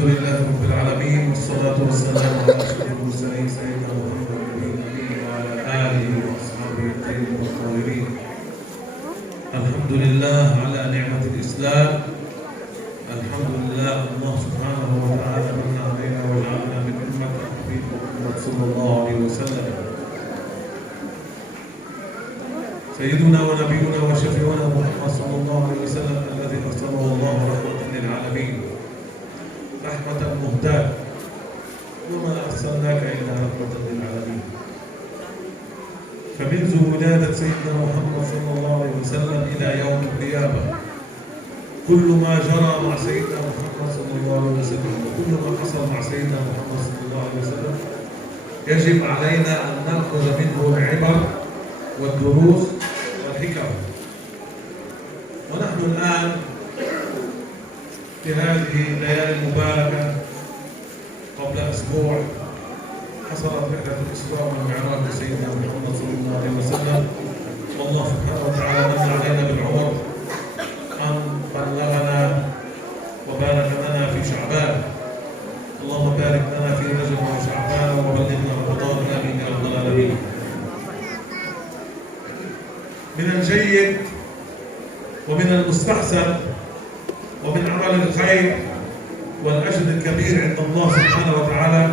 لله رب العالمين والصلاة والسلام على أشرف المرسلين سيدنا محمد النبي وعلى آله وأصحابه الطيبين الطاهرين. الحمد لله على نعمة الإسلام. الحمد لله الله سبحانه وتعالى من علينا وجعلنا من أمة حبيب محمد صلى الله عليه وسلم. سيدنا ونبينا وشفيعنا محمد صلى الله عليه وسلم الذي أرسله الله رحمة للعالمين، رحمة مهداة، وما أرسلناك إلا رحمة للعالمين. فمنذ ولادة سيدنا محمد صلى الله عليه وسلم إلى يوم القيامة كل ما جرى مع سيدنا محمد صلى الله عليه وسلم وكل ما حصل مع سيدنا محمد صلى الله عليه وسلم يجب علينا أن نأخذ منه العبر والدروس والحكم. ونحن الآن في هذه الليالي المباركة قبل أسبوع حصلت رحلة الإسراء والمعراج لسيدنا محمد صلى الله عليه وسلم، والله سبحانه وتعالى من علينا بالعمر أن بلغنا وبارك لنا في شعبان. اللهم بارك لنا في رجب وشعبان وبلغنا رمضان، آمين يا رب العالمين. من الجيد ومن المستحسن ومن عمل الخير والأجر الكبير عند الله سبحانه وتعالى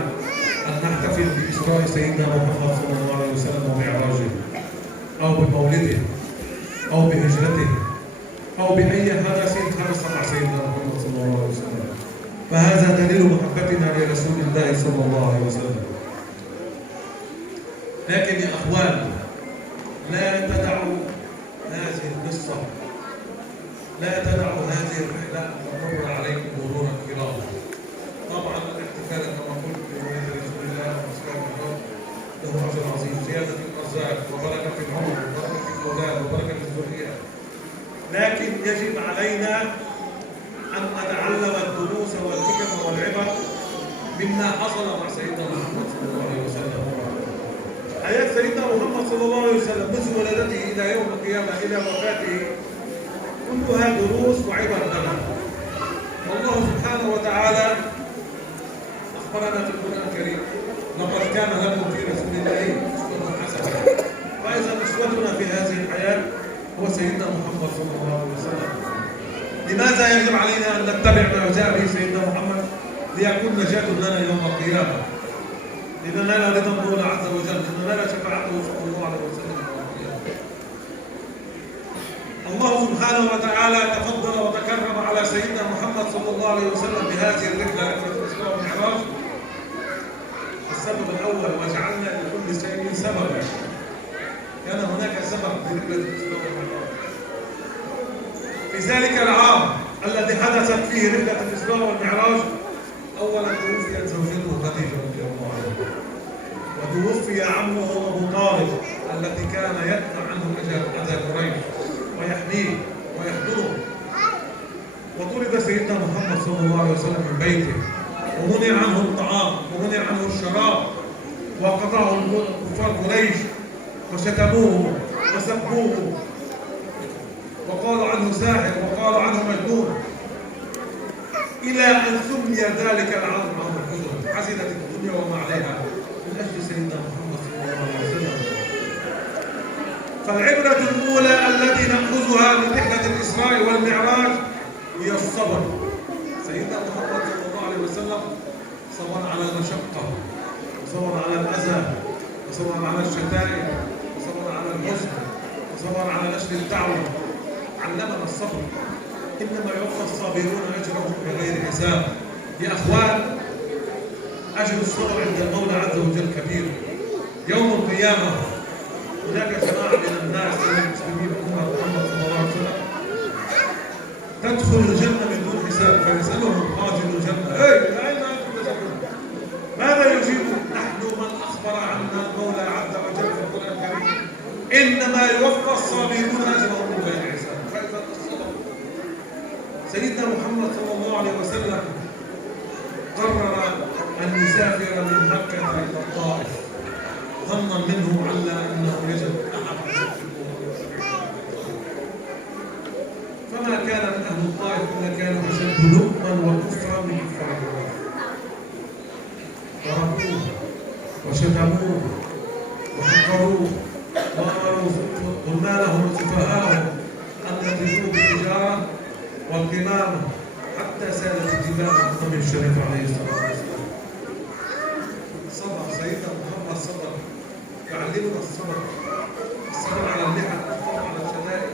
أن نحتفل بإسراء سيدنا محمد صلى الله عليه وسلم ومعراجه، أو بمولده، أو بهجرته، أو بأي حدث حدث مع سيدنا محمد صلى الله عليه وسلم. فهذا دليل محبتنا لرسول الله صلى الله عليه وسلم. لكن يا أخوان، لا تدعوا هذه القصة، لا تدعوا هذه الرحلة أن تمر عليكم مرورا كراما. طبعا الاحتفال كما قلت بمولد رسول الله وأصحاب الرب له أجر عظيم، زيادة الأرزاق وبركة العمر وبركة الأولاد وبركة الذرية. لكن يجب علينا أن نتعلم الدروس والحكم والعبر مما حصل مع سيدنا محمد صلى الله عليه وسلم. حياة سيدنا محمد صلى الله عليه وسلم منذ ولادته إلى يوم القيامة إلى وفاته كلها دروس وعبر لنا. والله سبحانه وتعالى أخبرنا في القرآن الكريم: لقد كان لكم في رسول الله أسوة حسنة. فإذا أسوتنا في هذه الحياة هو سيدنا محمد صلى الله عليه وسلم. لماذا يجب علينا أن نتبع ما جاء به سيدنا محمد؟ ليكون نجاة لنا يوم القيامة، لننال رضا الله عز وجل، لننال شفاعته صلى الله عليه وسلم. الله سبحانه وتعالى تفضل وتكرم على سيدنا محمد صلى الله عليه وسلم بهذه الرحلة، رحلة الإسراء والمعراج. السبب الأول: وجعلنا لكل شيء سببا. كان هناك سبب لرحلة الإسراء والمعراج. في ذلك العام الذي حدثت فيه رحلة الإسراء والمعراج، أولا توفيت زوجته خديجة رضي الله عنها، وتوفي عمه أبو طالب الذي كان يدفع عنه أذى قريش ويحميه ويحضنه. وطرد سيدنا محمد صلى الله عليه وسلم من بيته، ومنع عنه الطعام ومنع عنه الشراب، وقطعه كفار قريش وشتموه وسبوه وقالوا عنه ساحر وقالوا عنه مجنون، إلى أن سمي ذلك العام عام الحزن. حزنت الدنيا وما عليها من أجل سيدنا محمد صلى الله عليه وسلم. فالعبرة الأولى التي نأخذها من رحلة الإسراء والمعراج هي الصبر. سيدنا محمد صلى الله عليه وسلم صبر على المشقة، وصبر على الأذى، وصبر على الشتائم، وصبر على الحزن، صبر على نشر الدعوة، علمنا الصبر. إنما يوفى الصابرون أجرهم بغير حساب. يا أخوان، أجر الصبر عند المولى عز وجل كبير. يوم القيامة هناك جماعة من الناس من المسلمين أمة محمد صلى الله عليه وسلم تدخل الجنة من دون حساب، فيسألهم خازن الجنة: أين أنتم تدخلون؟ ماذا يجيبون؟ نحن من أخبر عنا المولى عز وجل في القرآن الكريم: إنما يوفى الصابرون أجرهم بغير حساب. فإذا الصبر. سيدنا محمد صلى الله عليه وسلم قرر أن يسافر من مكة إلى الطائف ظنا منه على أنه يجد أحد فما كان من أهل الطائف إلا كانوا أشد لؤما وكفرا من كفار الله. ضربوه وشتموه وحقروه وأمروا غلمانهم وسفهاءهم أن يضربوه بالحجارة والقمامة حتى سالت الجبال من النبي الشريف عليه الصلاة والسلام. صبر سيدنا محمد، صبر يعلمنا الصبر، الصبر على اللحى، الصبر على الشدائد،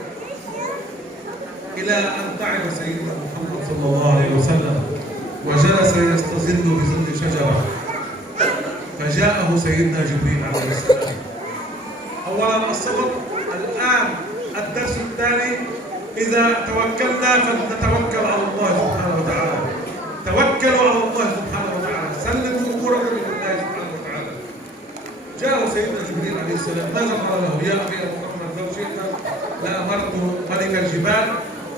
إلى أن تعب سيدنا محمد صلى الله عليه وسلم وجلس يستظل بظل شجرة، فجاءه سيدنا جبريل عليه السلام. أولا الصبر. الآن الدرس الثاني: إذا توكلنا فلنتوكل على الله سبحانه وتعالى. توكلوا على الله سبحانه وتعالى، سلموا أموركم لله سبحانه وتعالى. جاء سيدنا جبريل عليه السلام، ماذا قال له؟ يا أخي أبو محمد، لو شئت لأمرت ملك الجبال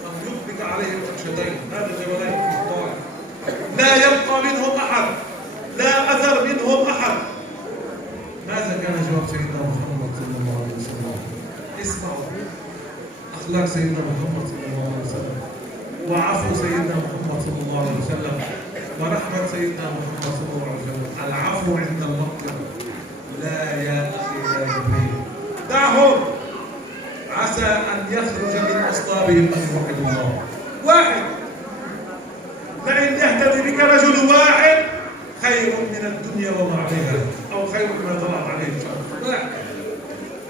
أن يطبق عليهم أخشدين، هذا جبلين في الطائف، لا يبقى منهم أحد، لا أثر منهم أحد. ماذا كان جواب سيدنا محمد صلى الله عليه وسلم؟ اسمعوا أخلاق سيدنا محمد صلى الله عليه وسلم، وعفو سيدنا محمد صلى الله عليه وسلم، ورحمة سيدنا محمد صلى الله عليه وسلم. العفو عند المغفرة. لا يا أخي يا جبريل، دعهم، عسى أن يخرج من أصلابهم من يوحد الله. واحد، لئن يهتدي بك رجل واحد خير من الدنيا وما عليها، أو خير مما طلعت عليه الشمس. واحد.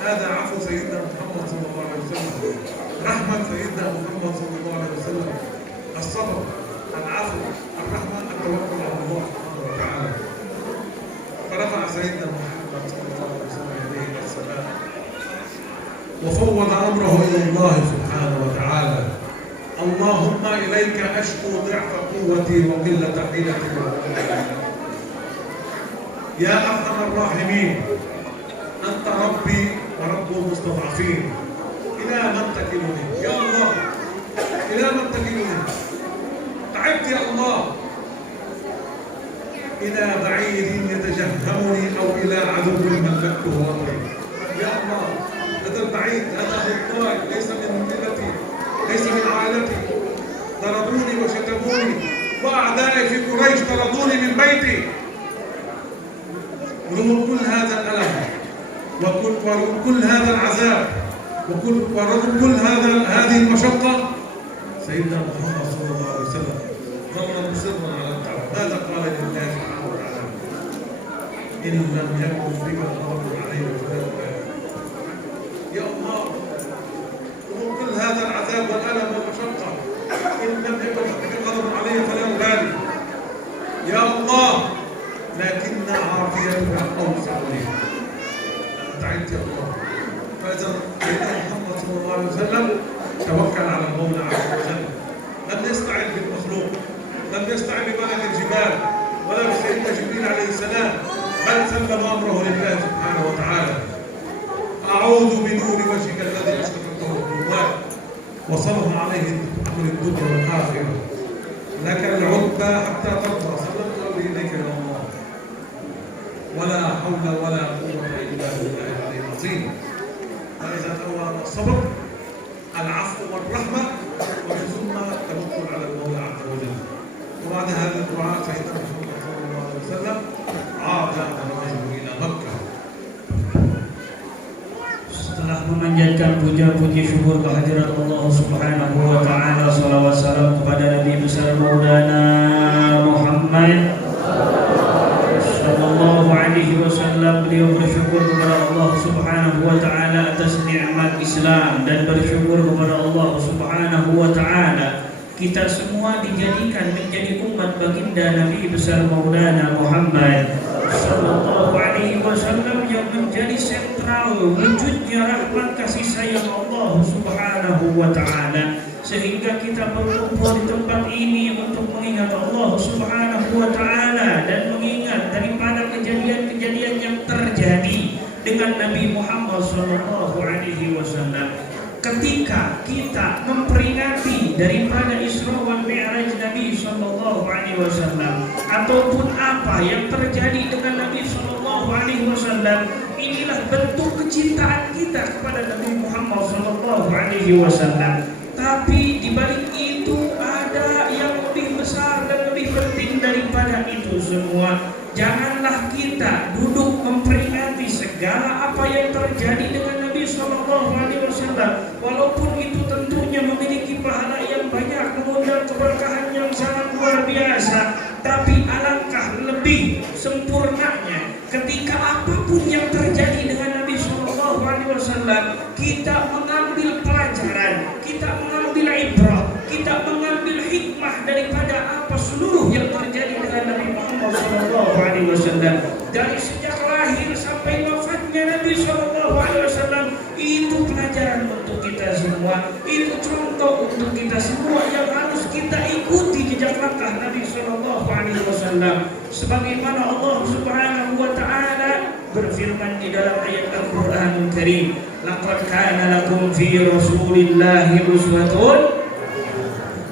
هذا عفو سيدنا محمد صلى الله عليه وسلم، رحمة سيدنا محمد صلى الله عليه وسلم، الصبر، العفو، الرحمة، التوكل على الله سبحانه وتعالى. فرفع سيدنا محمد صلى الله عليه وسلم يديه إلى السماء وفوض أمره إلى الله سبحانه وتعالى: اللهم إليك أشكو ضعف قوتي وقلة حيلتي يا أرحم الراحمين، أنت ربي ورب المستضعفين، إلى من تكلني يا الله؟ إلى من تكلني؟ تعبت يا الله. إلى بعيد يتجهمني أو إلى عدو ملكته أمري. يا الله، هذا البعيد، هذا الطائف ليس من ملتي، ليس من عائلتي، ضربوني وشتموني، وأعدائي في قريش طردوني من بيتي. ورغم كل هذا الألم ورغم كل هذا العذاب ورغم كل هذه المشقة، سيدنا محمد صلى الله عليه وسلم ظل مصرا على الدعوة. ماذا قال لله سبحانه وتعالى؟ إن لم يكن بك غضب عليه فلا أبالي. يا الله، رغم كل هذا العذاب والألم والمشقة، إن لم يكن بك غضب عليه فلا أبالي. يا الله، لكن عافيتك أوسع لي. تعبت يا الله. فإذا سيدنا محمد صلى الله عليه وسلم توكل على المولى عز وجل، لم يستعن بالمخلوق، لم يستعن بملك الجبال ولا بسيدنا جبريل عليه السلام، بل سلم أمره لله سبحانه وتعالى. أعوذ بنور وجهك الذي أشرقت له الظلمات وصلها عليه أمر الدنيا والآخرة، لك العتبى حتى ترضى، سلمت أمري إليك يا الله، ولا حول ولا قوة إلا بالله العلي العظيم. فإذا أولا الصبر، العفو والرحمة، ومن ثم التوكل على المولى عز وجل. وبعد هذا الدعاء سيدنا محمد صلى الله عليه وسلم عاد الرجل إلى مكة. Setelah memanjatkan puja-puji syukur kehadirat Allah Subhanahu wa taala, salawat salam kepada Nabi besar Maulana Muhammad sallallahu alaihi wasallam, beliau bersyukur bersyukur kepada Allah Subhanahu wa taala atas nikmat Islam dan bersyukur kepada Allah Subhanahu wa taala kita semua dijadikan menjadi umat baginda Nabi besar Maulana Muhammad sallallahu alaihi wasallam yang menjadi sentral wujudnya rahmat kasih sayang Allah Subhanahu wa taala, sehingga kita berkumpul di tempat ini untuk mengingat Allah Subhanahu wa taala dan mengingat daripada kejadian-kejadian yang terjadi dengan Nabi Muhammad sallallahu alaihi wasallam. Ketika kita memperingati daripada Isra wal Mi'raj Nabi sallallahu alaihi wasallam ataupun apa yang terjadi dengan Nabi sallallahu alaihi wasallam, inilah bentuk kecintaan kita kepada Nabi Muhammad sallallahu alaihi wasallam. Tapi di balik itu ada yang lebih besar dan lebih penting daripada itu semua. Janganlah kita duduk memperingati segala apa yang terjadi dengan Nabi sallallahu alaihi wasallam, walaupun itu tentunya memiliki pahala yang banyak, mengundang keberkahan yang sangat luar biasa. Tapi alangkah lebih sempurnanya ketika apapun yang terjadi dengan Nabi sallallahu alaihi wasallam, kita mengambil pelajaran, kita mengambil ibrah, kita mengambil hikmah daripada apa seluruh yang terjadi dengan Nabi Muhammad sallallahu alaihi wasallam. Dari sejak lahir sampai wafatnya Nabi sallallahu alaihi wasallam, itu pelajaran untuk kita semua, itu contoh untuk kita semua yang harus kita ikuti jejak langkah Nabi sallallahu alaihi wasallam. Sebagaimana Allah Subhanahu wa taala berfirman di dalam ayat Al-Qur'anul Karim, laqad kana lakum fi Rasulillahi uswatun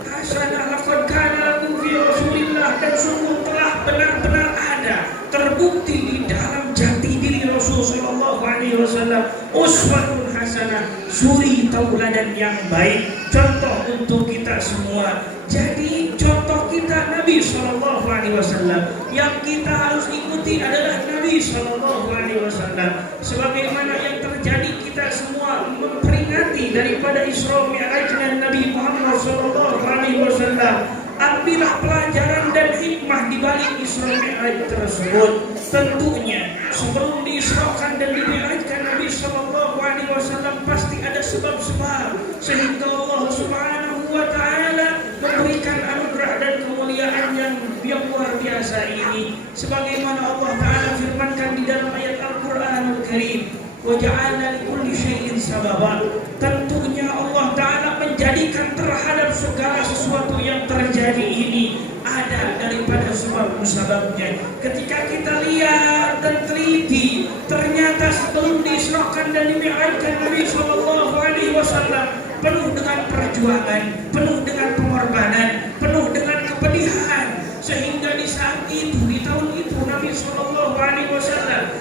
hasanah. Laqad kana lakum fi Rasulillah, dan sungguh telah benar-benar ada, terbukti di dalam jati diri Rasul sallallahu alaihi wasallam uswatun hasanah, suri tauladan yang baik, contoh untuk kita semua. Jadi contoh kita Nabi sallallahu alaihi wasallam, yang kita harus ikuti adalah Nabi sallallahu alaihi wasallam. Sebagaimana yang terjadi, kita semua memperingati daripada Isra Mi'raj Nabi Muhammad sallallahu alaihi wasallam. Ambillah pelajaran dan hikmah di balik Isra Mi'raj tersebut. Tentunya sebelum diisrakan dan dimi'rajkan Nabi sallallahu alaihi wasallam pasti ada sebab-sebab sehingga Allah Subhanahu wa taala memberikan anugerah dan kemuliaan yang luar biasa ini. Sebagaimana Allah taala firmankan di dalam ayat Al-Qur'anul Karim, wa ja'alna likulli syai'in sababa. Tentunya Allah taala menjadikan terhadap segala sesuatu yang terjadi ini ada daripada sebab-sebabnya. Ketika kita lihat dan teliti, ternyata sebelum diisrakan dan dimi'rajkan Nabi sallallahu alaihi wasallam penuh dengan perjuangan, penuh dengan pengorbanan, penuh dengan kepedihan, sehingga di saat itu, di tahun itu, Nabi sallallahu alaihi wasallam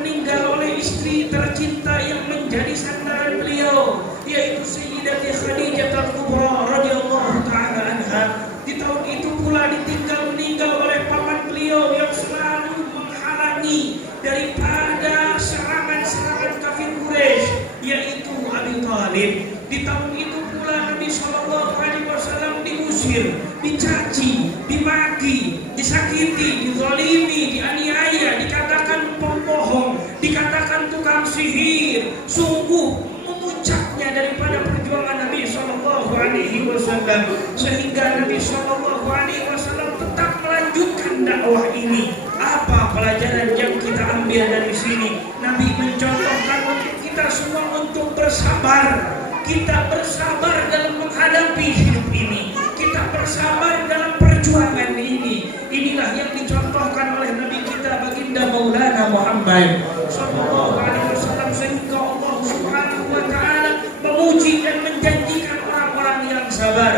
meninggal oleh istri tercinta yang menjadi sandaran beliau, yaitu Sayyidati Khadijah Al-Kubra radhiyallahu taala anha. Di tahun itu pula meninggal oleh paman beliau yang selalu menghalangi daripada serangan-serangan kafir Quraisy, yaitu Abi Thalib. Di tahun itu pula Nabi sallallahu alaihi wasallam diusir, dicaci, dimaki, disakiti, dizalimi, dianiaya, dikatakan pembohong, dikatakan tukang sihir. Sungguh memuncaknya daripada perjuangan Nabi sallallahu alaihi wasallam, sehingga Nabi sallallahu alaihi wasallam tetap melanjutkan dakwah ini. Apa pelajaran yang kita ambil dari sini? Nabi mencontohkan untuk kita semua untuk bersabar. Kita bersabar dalam menghadapi hidup ini, kita bersabar dalam perjuangan ini. Inilah yang dicontohkan oleh Nabi kita baginda Maulana Muhammad sallallahu alaihi wasallam, sehingga Allah Subhanahu wa taala memuji dan menjanjikan orang-orang yang sabar.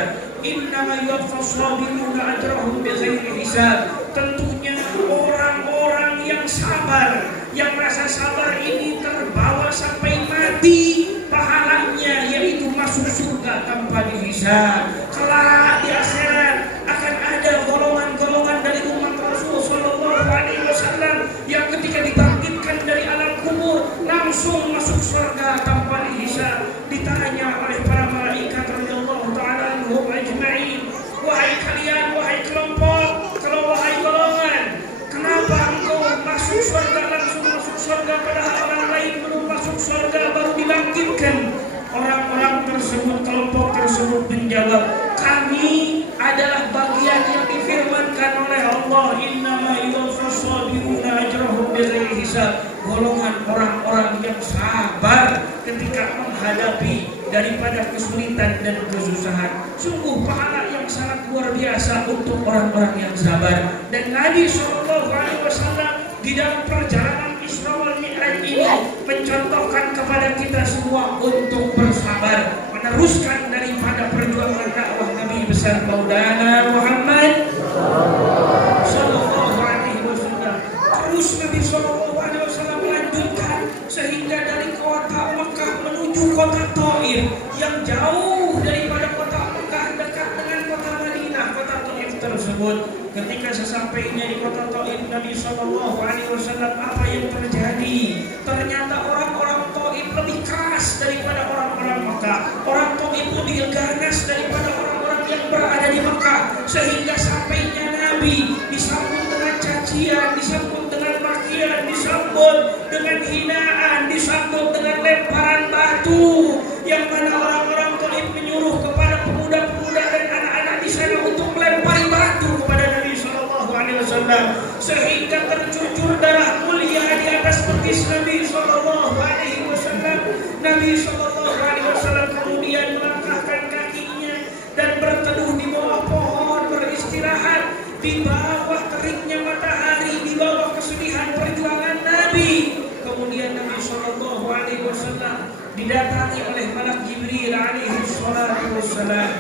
Innama yuwaffas sabiruna ajrahum bighairi hisab. Tentunya orang-orang yang sabar, yang rasa sabar ini terbawa sampai mati, pahalanya yaitu masuk surga tanpa dihisab. Kelak di akhirat akan ada golongan-golongan dari umat Rasul sallallahu alaihi wasallam yang ketika dibangkitkan dari alam kubur langsung masuk surga tanpa dihisab. Ditanya oleh para malaikat radhiyallahu taala anhum ajma'in, wahai kalian, wahai kelompok, wahai golongan, kenapa engkau masuk surga langsung masuk surga yakinkan orang-orang tersebut, kelompok tersebut menjawab, kami adalah bagian yang difirmankan oleh Allah, innama yuwaffas sabiruna ajrahum bighairi hisab, golongan orang-orang yang sabar ketika menghadapi daripada kesulitan dan kesusahan. Sungguh pahala yang sangat luar biasa untuk orang-orang yang sabar. Dan Nabi SAW di dalam perjalanan Isra wal Mi'raj ini mencontohkan kepada kita semua untuk bersabar, meneruskan daripada perjuangan dakwah Nabi besar Maulana Muhammad sallallahu alaihi wasallam. Terus Nabi sallallahu alaihi wasallam melanjutkan sehingga dari kota Mekah menuju kota Thaif yang jauh daripada kota Mekah, dekat dengan kota Madinah, kota Thaif tersebut. Ketika sesampainya di kota Thaif, Nabi sallallahu alaihi wasallam, apa yang terjadi? Ternyata orang-orang Thaif lebih keras daripada orang-orang Mekah. Orang Thaif lebih ganas daripada orang-orang yang berada di Mekah, sehingga sampainya Nabi disambut dengan cacian, disambut dengan makian, disambut dengan hinaan, disambut dengan lemparan batu, yang mana orang-orang Thaif menyuruh kepada pemuda-pemuda dan anak-anak di sana untuk melempari batu kepada Nabi sallallahu alaihi wasallam, sehingga tercucur darah mulia di atas betis Nabi sallallahu alaihi wasallam. Nabi sallallahu alaihi wasallam kemudian melangkahkan kakinya dan berteduh di bawah pohon, beristirahat di bawah teriknya matahari, di bawah kesedihan perjuangan Nabi. Kemudian Nabi sallallahu alaihi wasallam didatangi oleh malaikat Jibril alaihi salatu wassalam.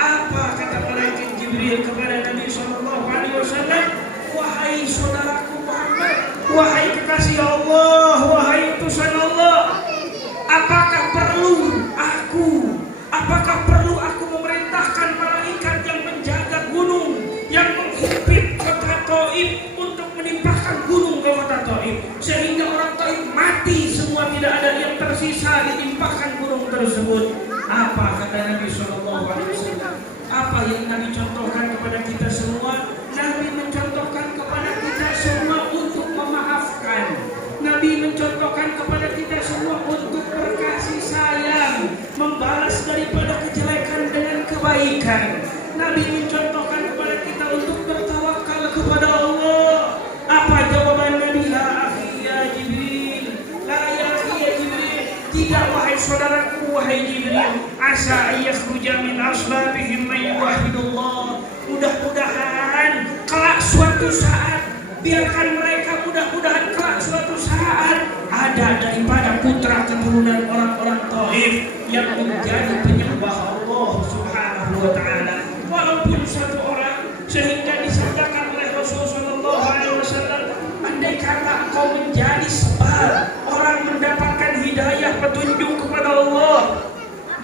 Apa kata malaikat Jibril kepada Nabi sallallahu alaihi wasallam? Wahai saudaraku Muhammad, wahai kekasih Allah, wahai utusan Allah, apakah perlu aku memerintahkan malaikat yang menjaga gunung, yang menghimpit kota Thaif untuk menimpakan gunung ke kota Thaif, sehingga orang Thaif mati semua, tidak ada yang tersisa ditimpakan gunung tersebut? Apa kata Nabi sallallahu alaihi wasallam? Apa yang Nabi contohkan kepada kita semua? Nabi mencontohkan kepada kita semua untuk memaafkan. Nabi mencontohkan kepada kita semua untuk berkasih sayang, membalas daripada kejelekan dengan kebaikan. Nabi mencontohkan kepada kita untuk bertawakal kepada Allah. Apa jawaban Nabi? La akhi ya Jibril, la ya akhi ya Jibril, tidak wahai saudaraku, wahai Jibril, asa yakhruja min aslabihim man yuwahhidullah. Mudah-mudahan kelak suatu saat, biarkan mereka, mudah-mudahan kelak suatu saat ada daripada putra keturunan orang-orang Thaif yang menjadi penyembah Allah Subhanahu wa taala, walaupun satu orang. Sehingga disabdakan oleh Rasulullah sallallahu alaihi wasallam, andai kata engkau menjadi sebab orang mendapatkan hidayah petunjuk kepada Allah,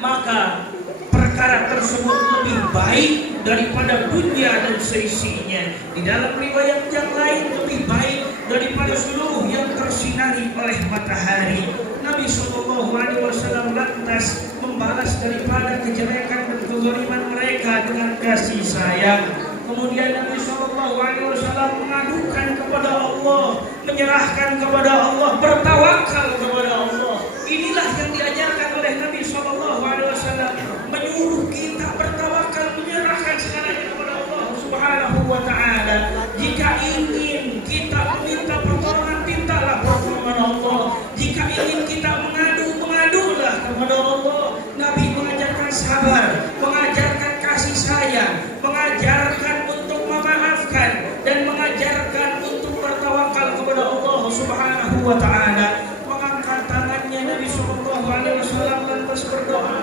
maka perkara tersebut lebih baik daripada dunia dan seisinya. Di dalam riwayat yang lain, lebih baik daripada seluruh yang tersinari oleh matahari. Nabi sallallahu alaihi wasallam lantas membalas daripada kejelekan dan kezaliman mereka dengan kasih sayang. Kemudian Nabi sallallahu alaihi wasallam mengadukan kepada Allah, menyerahkan kepada Allah, bertawakal kepada Allah. Inilah yang diajarkan oleh Nabi sallallahu alaihi wasallam, menyuruh kita bertawakal, menyerahkan segalanya kepada Allah Subhanahu wa taala. Jika ingin kita meminta pertolongan, mintalah pertolongan Allah. Jika ingin kita mengadulah kepada Allah. Nabi mengajarkan sabar, mengajarkan kasih sayang, mengajarkan untuk memaafkan, dan mengajarkan untuk bertawakal kepada Allah Subhanahu wa taala. Mengangkat tangannya Nabi sallallahu alaihi wasallam lantas berdoa,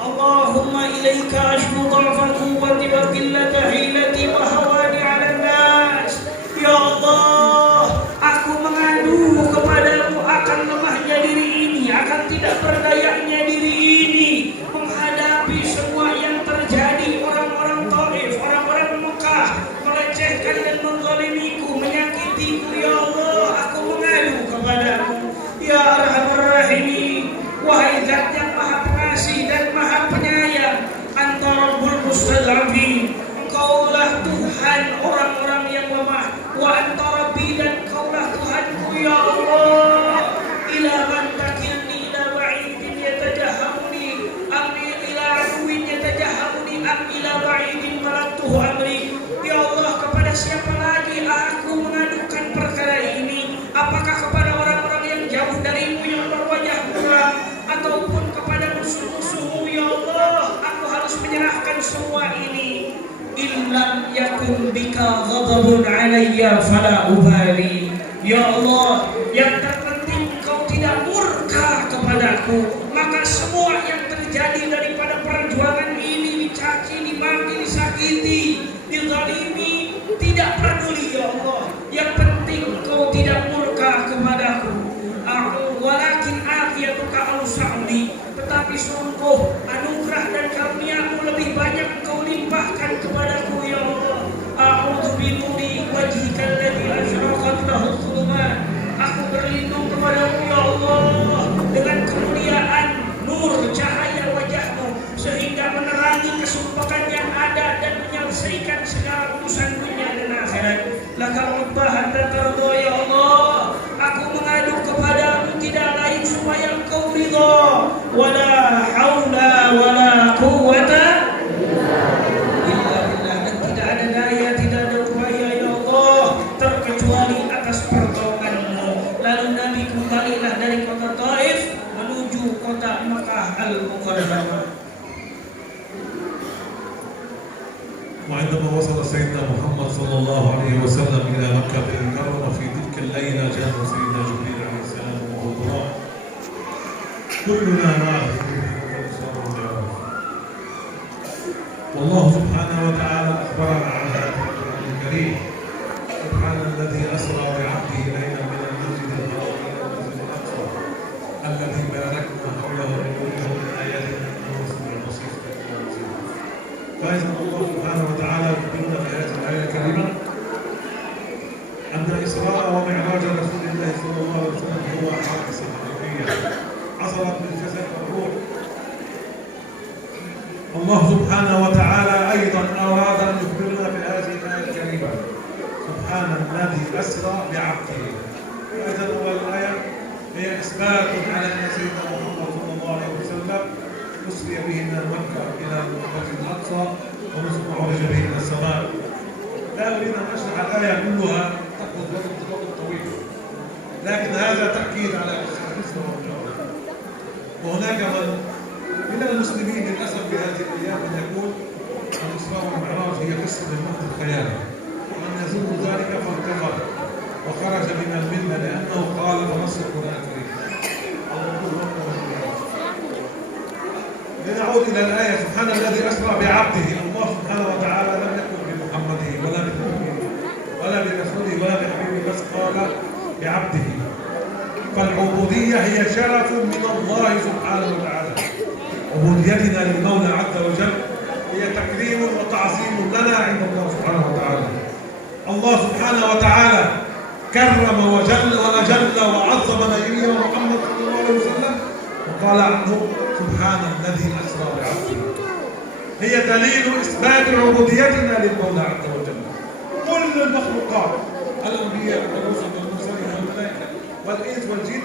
Allahumma ilaika ashku dha'fal quwwati wa qillata hilati wa hawani 'alan nas. Ya Allah, aku mengadu kepadamu akan lemahnya diri ini, akan tidak berdayanya diri ini menghadapi semua yang terjadi. Orang-orang Thaif, orang-orang Mekah melecehkan dan menzalimiku, menyakitiku. Ya Allah, aku mengadu kepadamu. Ya Arhamar Rahimin, wahai Zat yang Maha Pengasih dan Maha Penyayang, Anta Rabbul Mustad'afin, Engkaulah Tuhan orang-orang yang lemah. Wa anta Rabbi, dan Engkaulah Tuhanku. Ya Allah, ila man takilni ila ba'idin yatajah yakun bika ghadabun alayya fala ubali. Ya Allah, yang terpenting Engkau tidak murka kepadaku, maka semua yang terjadi daripada perjuangan ini, dicaci, dimaki, disakiti, dizalimi, tidak peduli ya Allah. Yang penting Engkau tidak murka kepadaku. Walakin afiyatuka awsa'li, tetapi sungguh anugerah dan karunia-Mu lebih banyak Engkau limpahkan kepadaku ya Allah. A'udzu binuri wajhika alladzi asyraqat lahu dhulumat. Aku berlindung kepadamu ya Allah dengan kemuliaan nur cahaya wajah-Mu sehingga menerangi kesumpahan yang ada dan menyelesaikan segala urusan dunia dan akhirat. Laka ubbahan tardo ya Allah. Aku mengadu kepadamu tidak lain supaya Engkau ridha. Wala haula wala quwwata illa billah. Dan tidak ada daya, tidak ada upaya ya Allah terkecuali atas pertolongan-Mu. Lalu Nabi kembalilah dari kota Taif menuju kota Makkah al-Mukarramah. وعندما وصل سيدنا محمد صلى الله عليه وسلم إلى مكة المكرمة في تلك الليلة جاء سيدنا جبريل عليه السلام وهو ضراء. كلنا نعرف والله سبحانه وتعالى أخبرنا عن هذا القرآن الكريم. سبحان الذي أسرى بعبده ليلا من المسجد الحرام إلى المسجد الأقصى الذي باركنا حوله لنريه من آياتنا إنه سميع بصير. فإذا الله سبحانه وتعالى يخبرنا في هذه الآية الكريمة أن إسراء ومعراج رسول الله صلى الله عليه وسلم هو حادثة حقيقية حصلت بالجسد والروح. الله سبحانه وتعالى أيضا أراد أن يخبرنا في هذه الآية الكريمة سبحان الذي أسرى بعبده. فإذا أول الآية هي إثبات على أن سيدنا محمد صلى الله عليه وسلم أسري به من مكة إلى المسجد الأقصى ومن عرج به إلى السماء. لا أريد أن أشرح الآية كلها تأخذ وقت طويل، لكن هذا تأكيد على الإسراء والمعراج. وهناك من المسلمين للأسف في هذه الأيام من يقول الإسراء والمعراج هي قصة من وقت الخيال، ومن يظن ذلك فانتقل وخرج من الملة لأنه قال نص القرآن الكريم. لنعود إلى الآية سبحان الذي أسرى بعبده. الله سبحانه وتعالى لم يكن بمحمده ولا بنبيه ولا برسوله ولا بحبيبه، بس قال بعبده. فالعبودية هي شرف من الله سبحانه وتعالى. عبوديتنا للمولى عز وجل هي تكريم وتعظيم لنا عند الله سبحانه وتعالى. الله سبحانه وتعالى كرم وجل وأجل وعظم نبيه محمد صلى الله عليه وسلم وقال عنه سبحان الذي أسرى بعبده. هي دليل إثبات عبوديتنا للمولى عز وجل. كل المخلوقات الأنبياء والرسل والمرسلين والملائكة والإنس والجن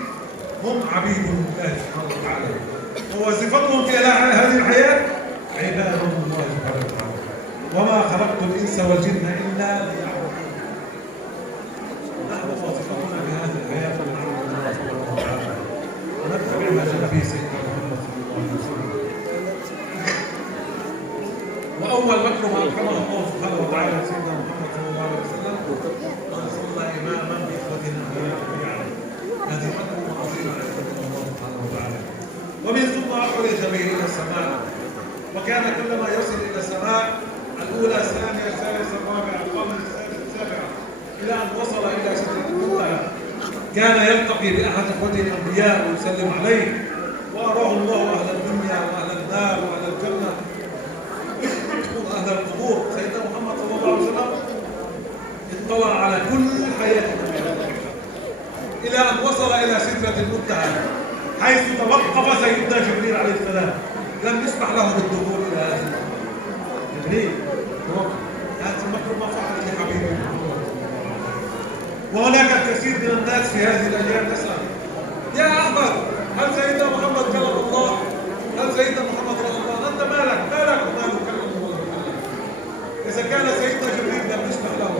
هم عبيد لله سبحانه وتعالى، ووظيفتهم في هذه الحياة عباد الله سبحانه وتعالى. وما خلقت الإنس والجن إلا ليعبدون. نحن وظيفتنا في هذه الحياة نعبد الله سبحانه وتعالى ونتبع ما جاء به سيدنا محمد صلى الله عليه وسلم. وأول مكرم أكرمه الله سبحانه وتعالى سيدنا محمد صلى الله عليه وسلم أن صلى إماما بإخوتنا جميعا. هذه مكرمة عظيمة عند الله سبحانه وتعالى. ومن ثم أخرج به إلى السماء، وكان كلما يصل إلى السماء الأولى الثانية الثالثة الرابعة الخامسة السادسة السابعة إلى أن وصل إلى سدرة المنتهى كان يلتقي بأحد إخوته الأنبياء ويسلم عليه، وأراه الله أهل الدنيا وأهل النار وأهل الجنة وأهل القبور. سيدنا محمد صلى الله عليه وسلم اطلع على كل حياة النبي إلى أن وصل إلى سدرة المنتهى حيث توقف سيدنا جبريل عليه السلام. لم يسمح له بالدخول إلى هذه المكرمة. جبريل توقف. هذه المكرمة فعلت لحبيبه. وهناك الكثير من الناس في هذه الأيام تسأل يا أحمد هل سيدنا محمد كلم الله؟ هل سيدنا محمد رأى الله؟ أنت مالك وما كلم الله؟ إذا كان سيدنا جبريل لم يسمح له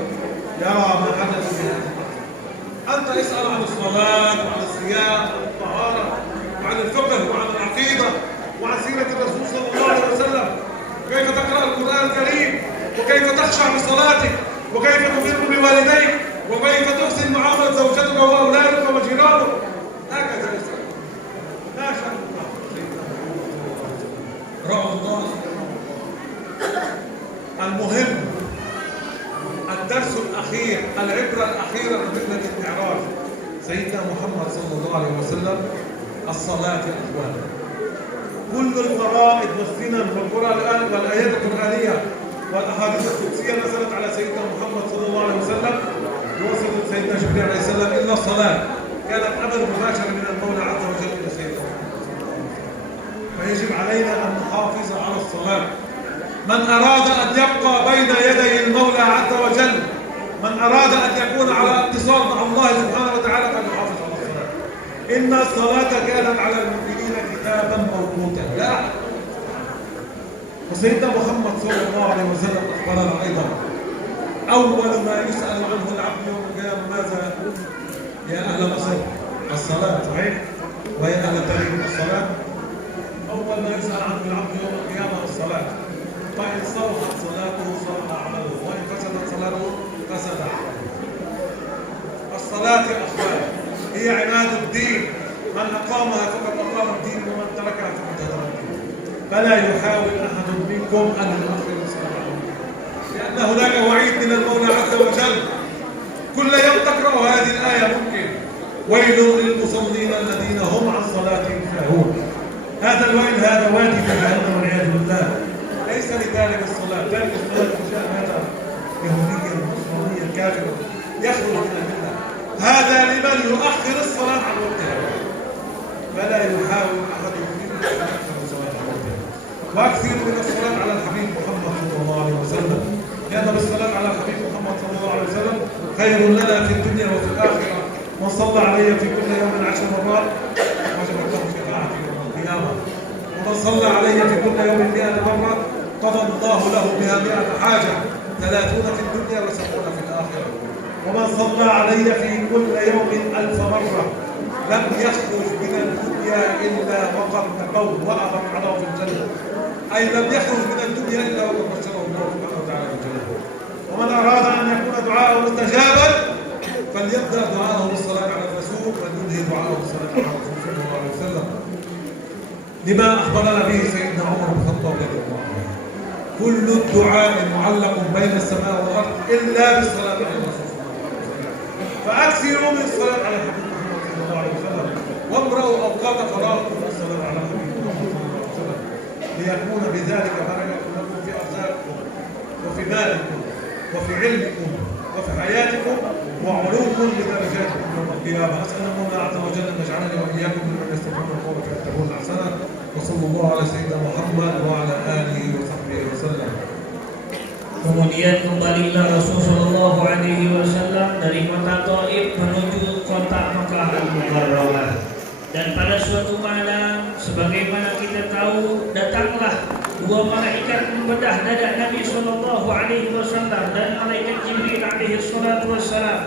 يرى ما حدث في هذه المكرمة. أنت اسأل عن الصلاة وعن الصيام وعن الطهارة وعن الفقه وعن العقيدة وعن سيرة الرسول صلى الله عليه وسلم، كيف تقرأ القرآن الكريم وكيف وكيف تخشع بصلاتك، وكيف تبر بوالديك، وكيف تحسن معاملة زوجتك وأولادك وجيرانك. هكذا يسأل ما شاء الله. رعب الله. المهم الدرس الأخير، العبرة الأخيرة من رحلة المعراج سيدنا محمد صلى الله عليه وسلم الصلاة يا إخوان. كل الفرائض والسنن والقرآن والآيات القرآنية والأحاديث القدسية نزلت على سيدنا محمد صلى الله عليه وسلم ووصلت سيدنا جبريل عليه السلام إلا الصلاة كانت أمر مباشر من المولى عز وجل إلى سيدنا محمد. فيجب علينا أن نحافظ على الصلاة. من أراد أن يبقى بين يدي المولى عز وجل، من أراد أن يكون على اتصال مع الله سبحانه وتعالى فليحافظ على الصلاة. إن الصلاة كانت على المؤمنين كتابا موقوتا لا أحد. وسيدنا محمد صلى الله عليه وسلم أخبرنا أيضا أول ما يسأل عنه العبد يوم القيامة ماذا يقول؟ يا أهل مصر الصلاة، صحيح؟ ويا أهل تاريخ الصلاة. أول ما يسأل عنه العبد يوم القيامة الصلاة. فإن صلحت صلاته صلح عمله، وإن فسدت صلاته فسد عمله. الصلاة يا أخوان هي عماد الدين، من أقامها فقد أقام الدين ومن تركها فقد هدم الدين. فلا يحاول أحد منكم أن يؤخر الصلاة، لأن هناك وعيد من المولى عز وجل. كل يوم تقرأ هذه الآية ممكن ويل للمصلين الذين هم عن صلاتهم ساهون. هذا الويل هذا وادي في جهنم والعياذ بالله. ليس لذلك الصلاة، ذلك الصلاة عشان هذا يهوديا نصرانيا كافرا يخرج من الملة. هذا لمن يؤخر الصلاة عن وقتها. فلا يحاول أحد منكم أن يؤخر الصلاة عن وقتها. وأكثر من الصلاة على الحبيب محمد صلى الله عليه وسلم، لأن بالصلاة على الحبيب محمد صلى الله عليه وسلم خير لنا في الدنيا وفي الآخرة. من صلى علي في كل يوم 10 مرات وجبت له شفاعتي يوم القيامة. ومن صلى علي في كل يوم 100 مرة قضى الله له بها 100 حاجة، 30 في الدنيا و70 في الآخرة. ومن صلى علي في كل يوم 1000 مرة لم يخرج من الدنيا إلا وقد تبوأ مقعده في الجنة، أي لم يخرج من الدنيا إلا وقد بشره الله سبحانه وتعالى بالجنة. ومن أراد أن يكون دعاءه مستجابا فليبدأ دعاءه بالصلاة على الرسول، ولينهي دعاءه بالصلاة على الرسول صلى الله عليه وسلم، لما أخبرنا به سيدنا عمر بن الخطاب رضي الله عنه: كل الدعاء معلق بين السماء والأرض إلا بالصلاة على الرسول صلى الله عليه وسلم. فأكثروا من الصلاة على الحبيب محمد صلى الله عليه وسلم، وامرأوا أوقات فراغكم بالصلاة على الحبيب محمد صلى الله عليه وسلم، ليكون بذلك بركة لكم في أرزاقكم وفي مالكم وفي علمكم وفي حياتكم وعلوكم لدرجاتكم يوم القيامة. أسأل الله عز وجل أن يجعلني وإياكم ممن يستمعون القول فيتبعون أحسنه. وصلى الله على سيدنا محمد وعلى آله وصحبه وسلم. Kemudian kembalilah Rasul Shallallahu Alaihi Wasallam dari kota Taif menuju kota Makkah Al-Mukarramah. Dan pada suatu malam, sebagaimana kita tahu, datanglah dua malaikat membedah dada Nabi Shallallahu Alaihi Wasallam dan malaikat Jibril Alaihi Wasallam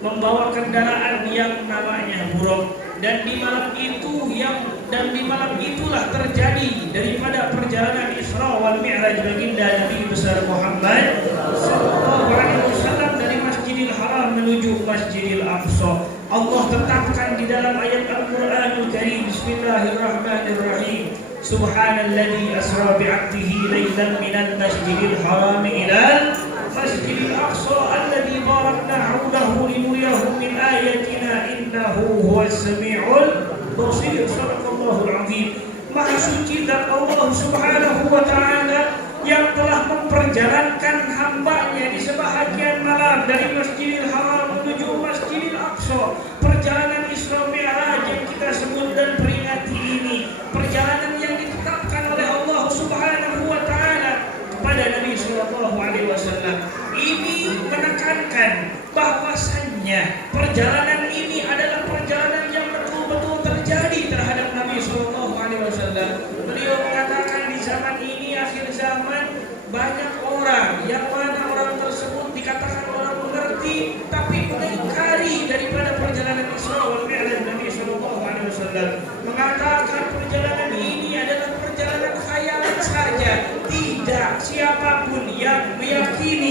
membawa kendaraan yang namanya buruk. Dan di malam itulah terjadi daripada perjalanan Isra wal Mi'raj baginda Nabi besar Muhammad sallallahu alaihi wasallam dari Masjidil Haram menuju Masjidil Aqsa. Allah tetapkan di dalam ayat Al-Qur'anul Karim, Bismillahirrahmanirrahim, Subhanalladzi asra bi'abdihi lailan minal Masjidil Haram ilal Masjidil Aqsa alladzi barakna hawlahu linuriyahu min ayatina innahu huwas samiul basir. Sadaqallahul azim. Maha suci dan Allah Subhanahu wa taala yang telah memperjalankan hambanya di sebahagian malam dari Masjidil Haram menuju Masjidil Aqsa. Perjalanan Isra Mi'raj yang kita sebut dan peringati ini, perjalanan yang ditetapkan oleh Allah Subhanahu wa taala kepada Nabi sallallahu alaihi wasallam. Ini menekankan bahwasannya perjalanan ini adalah perjalanan yang betul-betul terjadi terhadap Nabi sallallahu alaihi wasallam. Beliau mengatakan di zaman ini, akhir zaman, banyak orang yang mana orang tersebut dikatakan orang mengerti tapi mengingkari daripada perjalanan Isra wal Mi'raj Nabi sallallahu alaihi wasallam, mengatakan perjalanan ini adalah perjalanan khayalan saja. Tidak, siapapun yang meyakini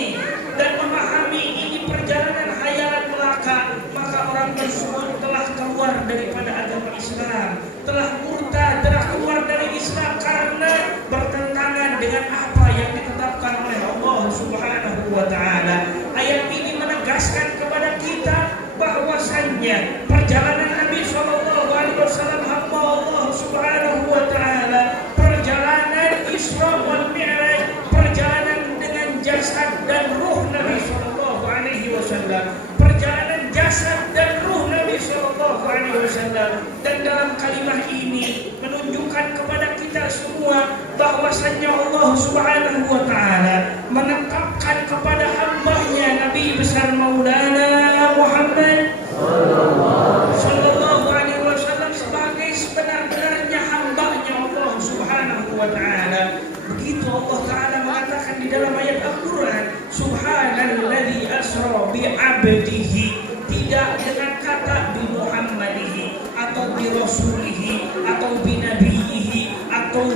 taala. Ayat ini menegaskan kepada kita bahwasannya perjalanan Nabi sallallahu alaihi wasallam hamba Allah Subhanahu wa taala, perjalanan Isra wal Mi'raj, perjalanan dengan jasad dan ruh Nabi sallallahu alaihi wasallam, perjalanan jasad dan ruh Nabi sallallahu alaihi wasallam. Dan dalam kalimat ini menunjukkan kepada kita semua bahwasannya Allah Subhanahu wa taala menetapkan kepada hamba-Nya Nabi besar Maulana Muhammad sallallahu alaihi wasallam sebagai sebenar-benarnya hamba-Nya Allah Subhanahu wa taala. Begitu Allah taala mengatakan di dalam ayat Al-Qur'an, subhanalladzi asra bi 'abdihi, tidak dengan kata bi Muhammadihi atau bi rasulihi atau bi nabiyihi atau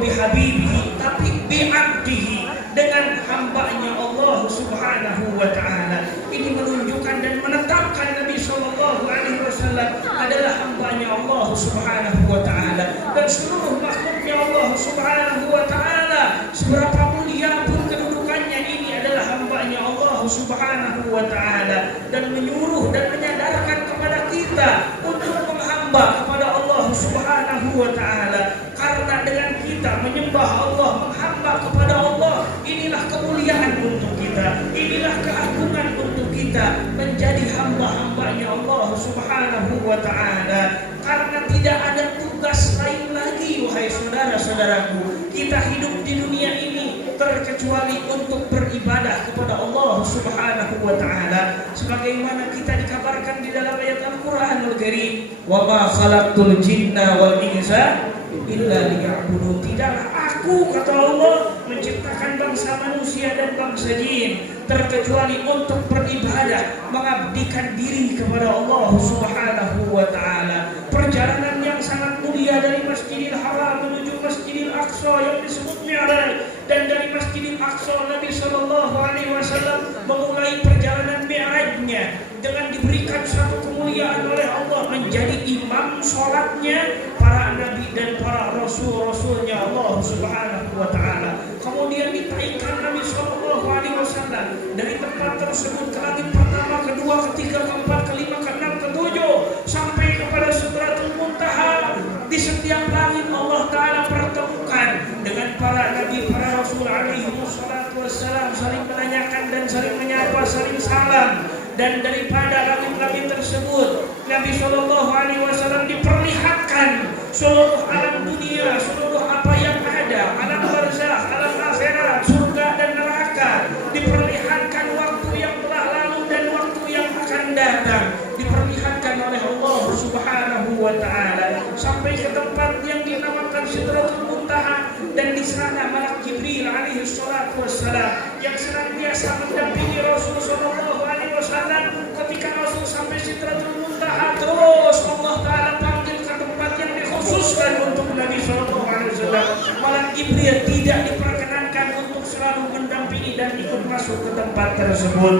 bi habibihi, tapi bi 'abdihi, dengan hamba-Nya Allah Subhanahu wa taala. Ini menunjukkan dan menetapkan Nabi sallallahu alaihi wasallam adalah hamba-Nya Allah Subhanahu wa taala, dan seluruh makhluknya Allah Subhanahu wa taala, seberapa mulia pun kedudukannya, ini adalah hamba-Nya Allah Subhanahu wa taala, dan menyuruh dan menyadarkan kepada kita untuk menghamba kepada Allah Subhanahu wa taala. Karena dengan kita menyembah Allah, menghamba kepada Allah, inilah kemuliaan untuk kita, inilah keagungan untuk kita menjadi hamba-hambanya Allah Subhanahu wa taala. Karena tidak ada tugas lain lagi, wahai saudara-saudaraku, kita hidup di dunia ini terkecuali untuk beribadah kepada Allah Subhanahu wa taala, sebagaimana kita dikabarkan di dalam ayat Al-Qur'anul Karim, wa ma khalaqtul jinna wal insa illa liya'budun. Tidaklah aku, kata Allah, menciptakan bangsa manusia dan bangsa jin terkecuali untuk beribadah, mengabdikan diri kepada Allah Subhanahu wa taala. Perjalanan yang sangat mulia dari Masjidil Haram menuju Masjidil Aqsa yang disebut Mi'raj, dan dari Masjidil Aqsa Nabi sallallahu alaihi wasallam memulai perjalanan Mi'rajnya dengan diberikan satu kemuliaan oleh Allah menjadi imam sholatnya para nabi dan para rasul-rasulnya Allah Subhanahu wa taala. Kemudian ditaikkan Nabi sallallahu alaihi wasallam dari tempat tersebut ke langit pertama, kedua, ketiga, keempat, kelima, keenam, ketujuh, sampai kepada Sidratul Muntaha. Di setiap langit Allah taala pertemukan dengan para nabi, para rasul alaihi wassalatu wassalam, saling menanyakan dan saling menyapa, saling salam. Dan daripada langit-langit tersebut Nabi sallallahu alaihi wasallam diperlihatkan seluruh alam dunia, seluruh apa yang ada, alam barzakh, alam akhirat, surga dan neraka, diperlihatkan waktu yang telah lalu dan waktu yang akan datang, diperlihatkan oleh Allah Subhanahu wa taala, sampai ke tempat yang dinamakan Sidratul Muntaha. Dan di sana malaikat Jibril alaihi salatu wassalam yang senantiasa mendampingi Rasul sallallahu alaihi wasallam. Ketika Rasul sampai Sidratul Muntaha, terus Allah taala panggil ke tempat yang dikhususkan untuk Nabi sallallahu alaihi wasallam. Malaikat Jibril tidak diperkenankan untuk selalu mendampingi dan ikut masuk ke tempat tersebut,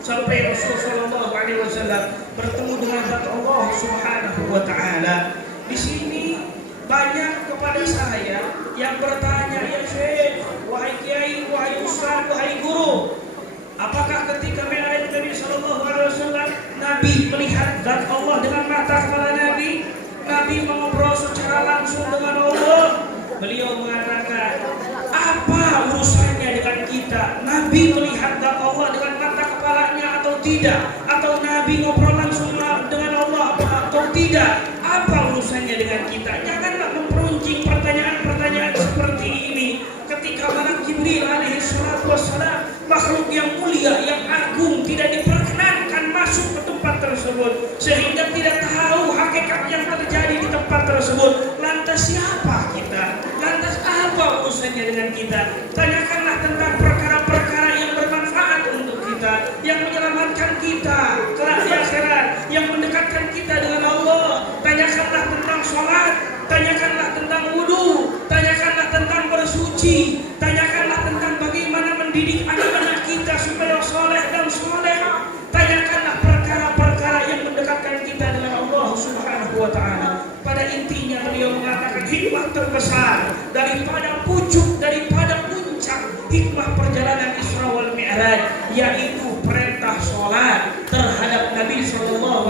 sampai Rasul sallallahu alaihi wasallam bertemu dengan zat Allah Subhanahu wa taala. Di sini banyak kepada saya yang bertanya, ya Syekh, wahai kiai, wahai ustaz, wahai guru, apakah ketika Mi'raj Nabi sallallahu alaihi wasallam Nabi melihat zat Allah dengan mata kepala Nabi? Nabi mengobrol secara langsung dengan Allah? Beliau mengatakan, apa urusannya dengan kita? Nabi melihat zat Allah dengan mata kepalanya atau tidak? Atau Nabi ngobrol langsung dengan Allah atau tidak? Apa urusannya dengan kita? Janganlah memperuncing pertanyaan-pertanyaan seperti ini ketika malaikat Jibril alaihi salatu wassalam, makhluk yang mulia, yang agung, tidak diperkenankan masuk ke tempat tersebut, sehingga tidak tahu hakikat yang terjadi di tempat tersebut. Lantas siapa kita? Lantas apa urusannya dengan kita? Tanyakanlah tentang perkara-perkara yang bermanfaat untuk kita, yang menyelamatkan kita kelak di akhirat, yang mendekatkan kita dengan Allah. Tanyakanlah tentang sholat, tanyakanlah tentang wudu, tanyakanlah tentang bersuci, tanyakanlah tentang bagaimana mendidik anak-anak kita supaya soleh dan soleha. Tanyakanlah perkara-perkara yang mendekatkan kita dengan Allah Subhanahu wa taala. Pada intinya beliau mengatakan hikmah terbesar daripada pucuk, daripada puncak rusak hikmah perjalanan Isra wal Mi'raj, yaitu perintah sholat terhadap Nabi SAW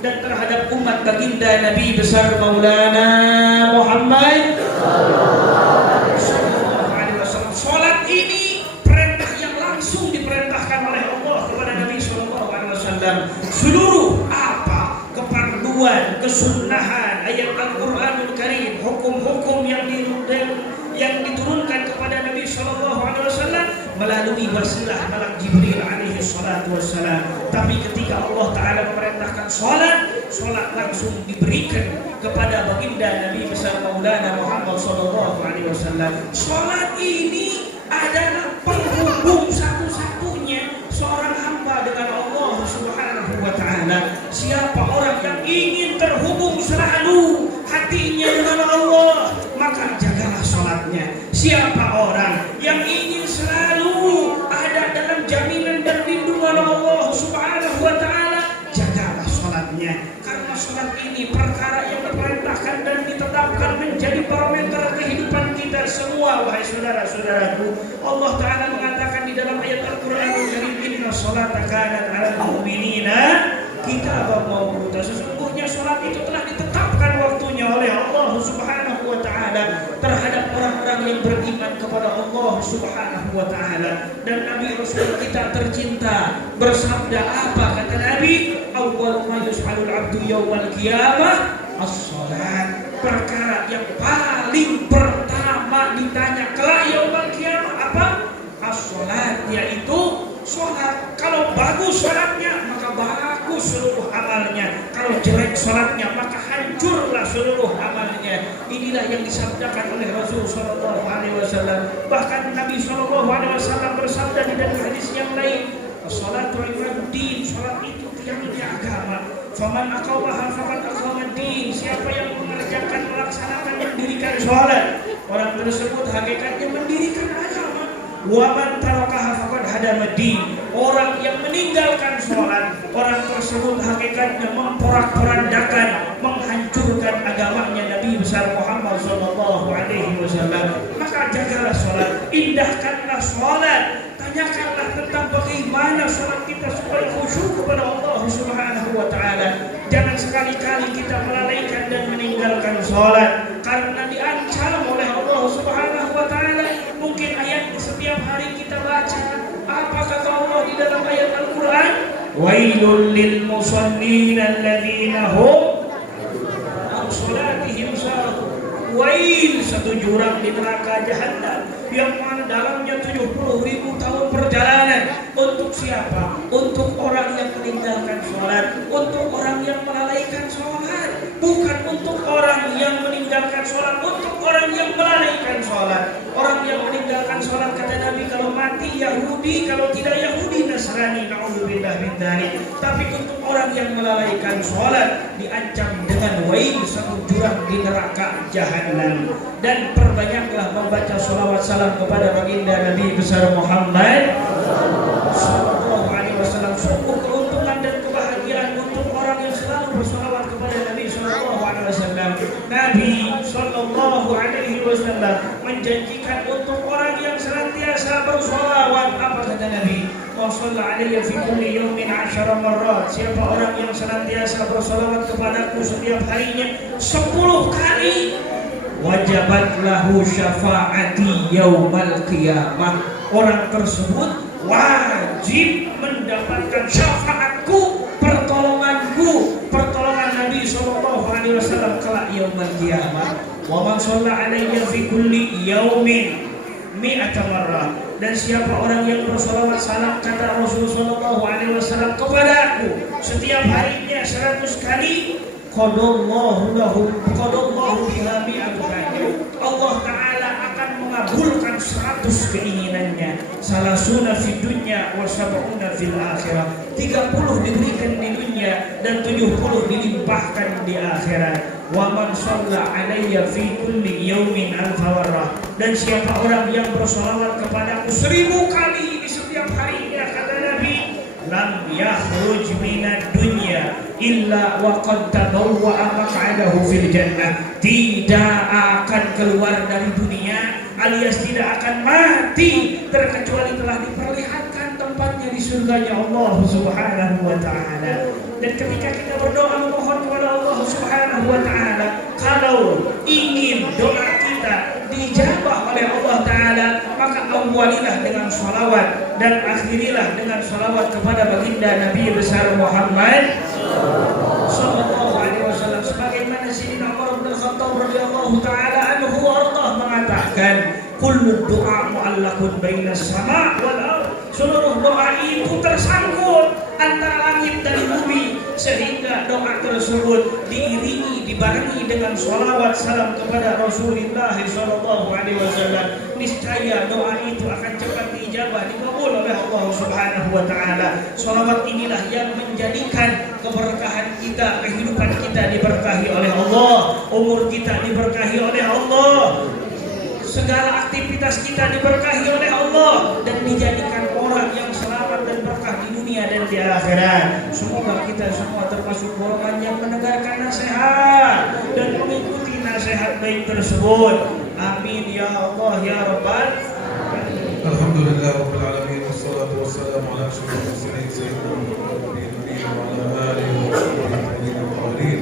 dan terhadap umat baginda Nabi besar Maulana Muhammad SAW. Sholat ini perintah yang langsung diperintahkan oleh Allah kepada Nabi SAW. Seluruh apa keperluan, kesunnahan ayat Al-Quranul Karim, hukum-hukum yang diturunkan kepada Nabi SAW melalui wasilah malak Jibril alaihi salatu wassalam. Tapi ketika Allah Ta'ala memerintahkan sholat langsung diberikan kepada baginda Nabi besar Maulana Muhammad SAW. Sholat ini adalah penghubung satu-satunya seorang hamba dengan Allah Subhanahu wa Ta'ala. Siapa orang yang ingin terhubung selalu hatinya dengan Allah, maka jagalah sholatnya. Siapa orang yang ingin selalu ada dalam jaminan dan lindungan Allah Subhanahu wa Ta'ala, jagalah sholatnya. Karena sholat ini perkara yang diperintahkan dan ditetapkan menjadi parameter kehidupan kita semua. Wahai saudara-saudaraku, Allah Ta'ala mengatakan di dalam ayat Al-Quranul Karim, inna sholata kanat 'alal mu'minina kitaban mawquta. Sesungguhnya sholat itu telah ditetapkan waktunya oleh Allah Subhanahu wa Ta'ala terhadap orang-orang yang beriman kepada Allah Subhanahu wa Ta'ala. Dan Nabi Rasul kita tercinta bersabda apa kata Nabi? Awwal ma yus'alul 'abdu yaumal qiyamah as-shalat. Perkara yang paling pertama ditanya kelak yaumal qiyamah apa? As-shalat, yaitu sholat. Kalau bagus sholatnya maka bagus seluruh amalnya. Kalau jelek sholatnya maka hancurlah seluruh amalnya. Inilah yang disabdakan oleh Rasul Sallallahu Alaihi Wasallam. Bahkan Nabi Sallallahu Alaihi Wasallam bersabda di dalam hadis yang lain, "Sholatu ibaduddin." Sholat itu tiangnya agama. Faman aqamaha faqad aqamaddin. Siapa yang mengerjakan, melaksanakan, mendirikan sholat, orang tersebut hakikatnya mendirikan agama. Wa man tarakaha faqad hadamaddin. Orang yang meninggalkan sholat, orang tersebut hakikatnya memporak-porandakan, menghancurkan agamanya Nabi besar Muhammad sallallahu alaihi wasallam. Maka jagalah sholat, indahkanlah sholat, tanyakanlah tentang bagaimana sholat kita supaya khusyuk kepada Allah Subhanahu wa Ta'ala. Jangan sekali-kali kita melalaikan dan meninggalkan sholat karena diancam oleh Allah Subhanahu wa Ta'ala. Mungkin ayat setiap hari kita baca. Apa kata Allah di dalam ayat Al-Quran? Wailul lil musallin alladzina hum an sholatihim sahun. Wail, satu jurang di neraka jahanam yang mana dalamnya 70.000 tahun perjalanan. Untuk siapa? Untuk orang yang meninggalkan sholat, untuk orang yang melalaikan sholat. Bukan untuk orang yang meninggalkan sholat, untuk orang yang melalaikan sholat. Orang yang meninggalkan sholat kata Nabi kalau mati Yahudi, kalau tidak Yahudi Nasrani, na'udzubillah min dzalik. Tapi untuk orang yang melalaikan sholat diancam dengan wail, satu jurang di neraka jahanam. Dan perbanyaklah membaca sholawat salam kepada baginda Nabi besar Muhammad sallallahu alaihi wasallam. Sungguh keuntungan dan kebahagiaan untuk orang yang selalu bersolawat kepada Nabi sallallahu alaihi wasallam. Nabi sallallahu alaihi wasallam menjanjikan untuk orang yang senantiasa bersolawat. Apa kata Nabi? Wa shalla alayya fi kulli yawmin 10 marrat. Siapa orang yang senantiasa bersolawat kepadaku setiap harinya 10 kali, wajabat lahu syafaati yaumal qiyamah. Orang tersebut wajib mendapatkan syafaatku, pertolonganku, pertolongan Nabi sallallahu alaihi wasallam kelak yaumul qiyamah. Wa man shalla alayya fi kulli yaumin 100 marrah. Dan siapa orang yang bersolawat salam kata Rasul sallallahu alaihi wasallam kepadaku setiap harinya 100 kali, qadallahu biha mi'atu hajah. Allah Ta'ala akan mengabulkan 100 keinginannya. Salasuna fid dunya wa sab'una fil akhirah. 30 diberikan di dunia dan 70 dilimpahkan di akhirat. Wa man shalla alayya fi kulli yawmin alfa marrah. Dan siapa orang yang bersolawat kepadaku 1000 kali di setiap harinya kata Nabi, lam yakhruj minad dunya illa wa qad tabawwa'a maq'adahu fil jannah. Tidak akan keluar dari dunia alias tidak akan terkecuali telah diperlihatkan tempatnya di surganya Allah Subhanahu wa taala. Dan ketika kita berdoa memohon kepada Allah Subhanahu wa taala, kalau ingin doa kita dijabah oleh Allah taala, maka awalilah dengan sholawat dan akhirilah dengan sholawat kepada baginda Nabi besar Muhammad sallallahu alaihi wasallam. Sebagaimana Sayyidina Umar bin Khattab radhiyallahu taala anhu warḍah mengatakan, kullu du'a mu'allaqun bainas sama' wal ardh. Seluruh doa itu tersangkut antara langit dan bumi, sehingga doa tersebut diiringi, dibarengi dengan sholawat salam kepada Rasulullah sallallahu alaihi wasallam. Niscaya doa itu akan cepat dijabah, dikabul oleh Allah Subhanahu wa taala. Sholawat inilah yang menjadikan keberkahan kita, kehidupan kita diberkahi oleh Allah, umur kita diberkahi oleh Allah, segala aktivitas kita diberkahi oleh Allah, dan dijadikan orang yang selamat dan berkah di dunia dan di akhirat. Semoga kita semua termasuk golongan yang mendengarkan nasihat dan mengikuti nasihat baik tersebut. Amin ya Allah ya Rabbal alamin. Alhamdulillah rabbil alamin, wassalatu wassalamu ala asyrafil mursalin sayyidina Muhammadin nabiyina wa ala alihi wa sahbihi ajma'in.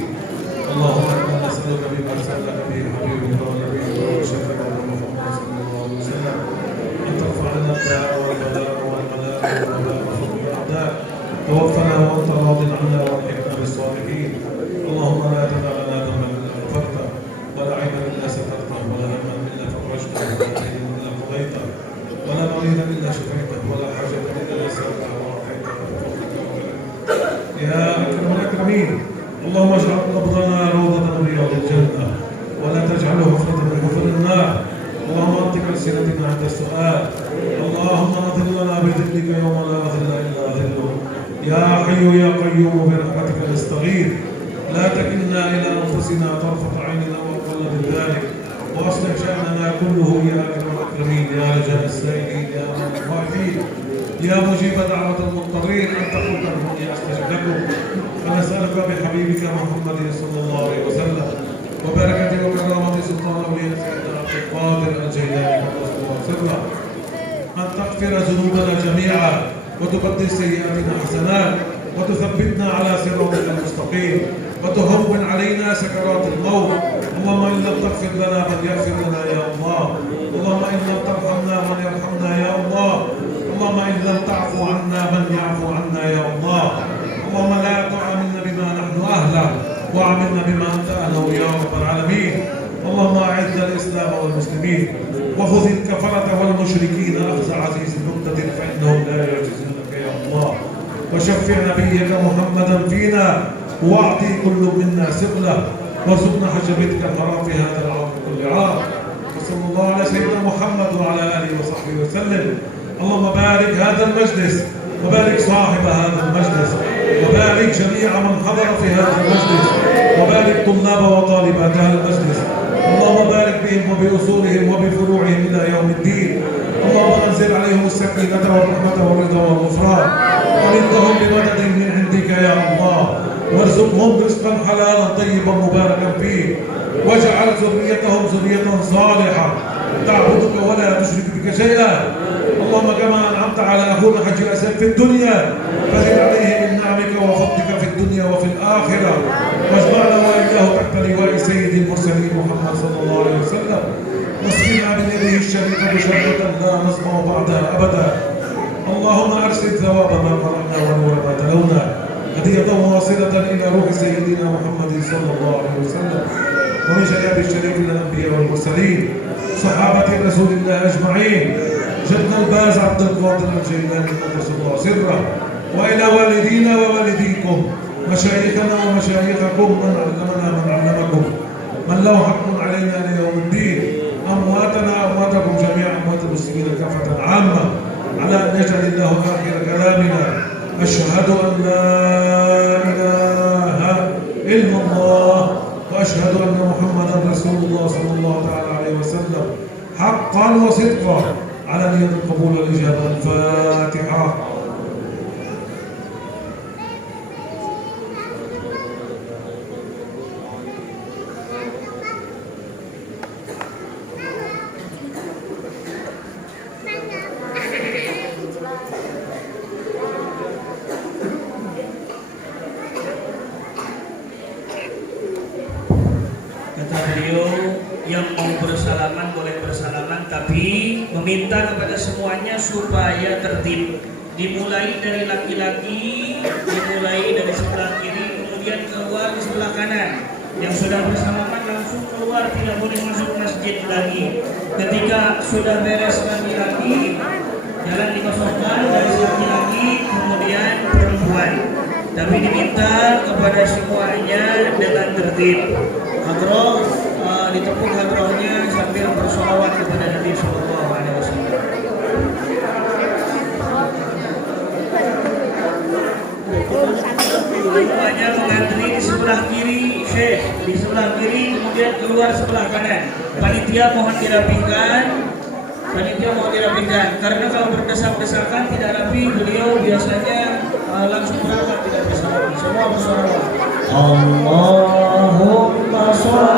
Allahumma inna nas'aluka bima sa'alaka bihi habibika wa nabiyyuka wa shafi'ina Muhammad sallallahu alaihi wasallam an tarfa'na ad-da'a wal bala'a wal malaa wal wabaa'a min al-a'daa'. توفنا وانت راض عنا والحقنا بالصالحين. اللهم لا تدع لنا ذنبا الا غفرته ولا عيبا الا سترته ولا هما الا فرجته ولا دينا الا قضيته ولا مريضا الا شفيته ولا حاجه الا يسرتها ورحمتها بفضلك يا اكرم الاكرمين. اللهم اجعل قبضنا روضه من رياض الجنه ولا تجعله حفره من حفر النار. اللهم انطق السنتنا عند السؤال. اللهم اظلنا بذلك يوم لا ظل الا ظلك. يا حي يا قيوم برحمتك نستغيث لا تكلنا الى انفسنا طرفه عين او اقل من ذلك واصلح شاننا كله يا اكرم الاكرمين يا رجاء السائلين يا امام الخائفين يا مجيب دعوه المضطرين انت قلت ادعوني استجب لكم. فنسالك بحبيبك محمد صلى الله عليه وسلم وبركه وكرامه سلطان اولياء سيدنا عبد القادر الجيلاني قدس الله سره ان تغفر ذنوبنا جميعا وتبدل سيئاتنا حسنات وتثبتنا على صراطك المستقيم وتهون علينا سكرات الموت. اللهم ان لم تغفر لنا من يغفر لنا يا الله. اللهم ان لم ترحمنا من يرحمنا يا الله. اللهم ان لم تعفو عنا من يعفو عنا يا الله. اللهم لا تعاملنا بما نحن اهله وعاملنا بما انت اهله يا رب العالمين. اللهم اعز الاسلام والمسلمين وخذ الكفره والمشركين اخذ عزيز مقتدر فانهم لا يعجزونك يا الله. وشفع نبيك محمدا فينا واعطي كل منا ثقله وارزقنا حج بيتك الحرام في هذا العام كل عام. وصلى الله على سيدنا محمد وعلى اله وصحبه وسلم. اللهم بارك هذا المجلس وبارك صاحب هذا المجلس وبارك جميع من حضر في هذا المجلس وبارك طلاب وطالبات هذا المجلس. اللهم بارك بهم وبأصولهم وبفروعهم إلى يوم الدين. اللهم انزل عليهم السكينة والرحمة والرضا والغفران ومدهم بمدد من عندك يا الله. وارزقهم رزقا حلالا طيبا مباركا فيه واجعل ذريتهم ذرية صالحة تعبدك ولا تشرك بك شيئا. اللهم كما أنعمت على أخونا حج أسد في الدنيا فزد عليه من نعمك وفضلك في الدنيا وفي الآخرة واجمعنا وإياه تحت لواء سيد المرسلين محمد صلى الله عليه وسلم. واسقنا بيده الشريفة بشربة لا نسمع بعدها أبدا. اللهم أرسل ثواب ما قرأنا ونور ما تلونا هدية واصلة إلى روح سيدنا محمد صلى الله عليه وسلم ومن شباب الشريف الأنبياء والمرسلين صحابة رسول الله أجمعين جدنا الباز عبد القادر الجيلاني قدس الله سره وإلى والدينا ووالديكم مشايخنا ومشايخكم من علمنا من علمكم من له حق علينا ليوم الدين. أمواتنا أمواتكم جميعا أموات المسلمين كافة عامة على أن يجعل الله آخر كلامنا أشهد أن لا إله إلا الله وأشهد أن محمدا رسول الله صلى الله تعالى عليه وسلم حقا وصدقا على نية القبول والإجابة. الفاتحة. kata beliau, yang mau bersalaman boleh bersalaman, tapi meminta kepada semuanya supaya tertib. Dimulai dari laki-laki, dimulai dari sebelah kiri, kemudian keluar di sebelah kanan. Yang sudah bersalaman langsung keluar, tidak boleh masuk masjid lagi. Ketika sudah beres laki-laki, jalan dikosongkan dari laki-laki, kemudian perempuan. Tapi diminta kepada semuanya dengan tertib. Hadroh, ditepuk hadrohnya sambil bersolawat kepada Nabi Sallallahu Alaihi Wasallam. Semuanya mengantri di sebelah kiri, Syekh di sebelah kiri, kemudian keluar sebelah kanan. Panitia mohon dirapikan. Karena kalau berdesak-desakan tidak rapi, beliau biasanya langsung berangkat, tidak bisa. Semua bersolawat. Allahumma sholli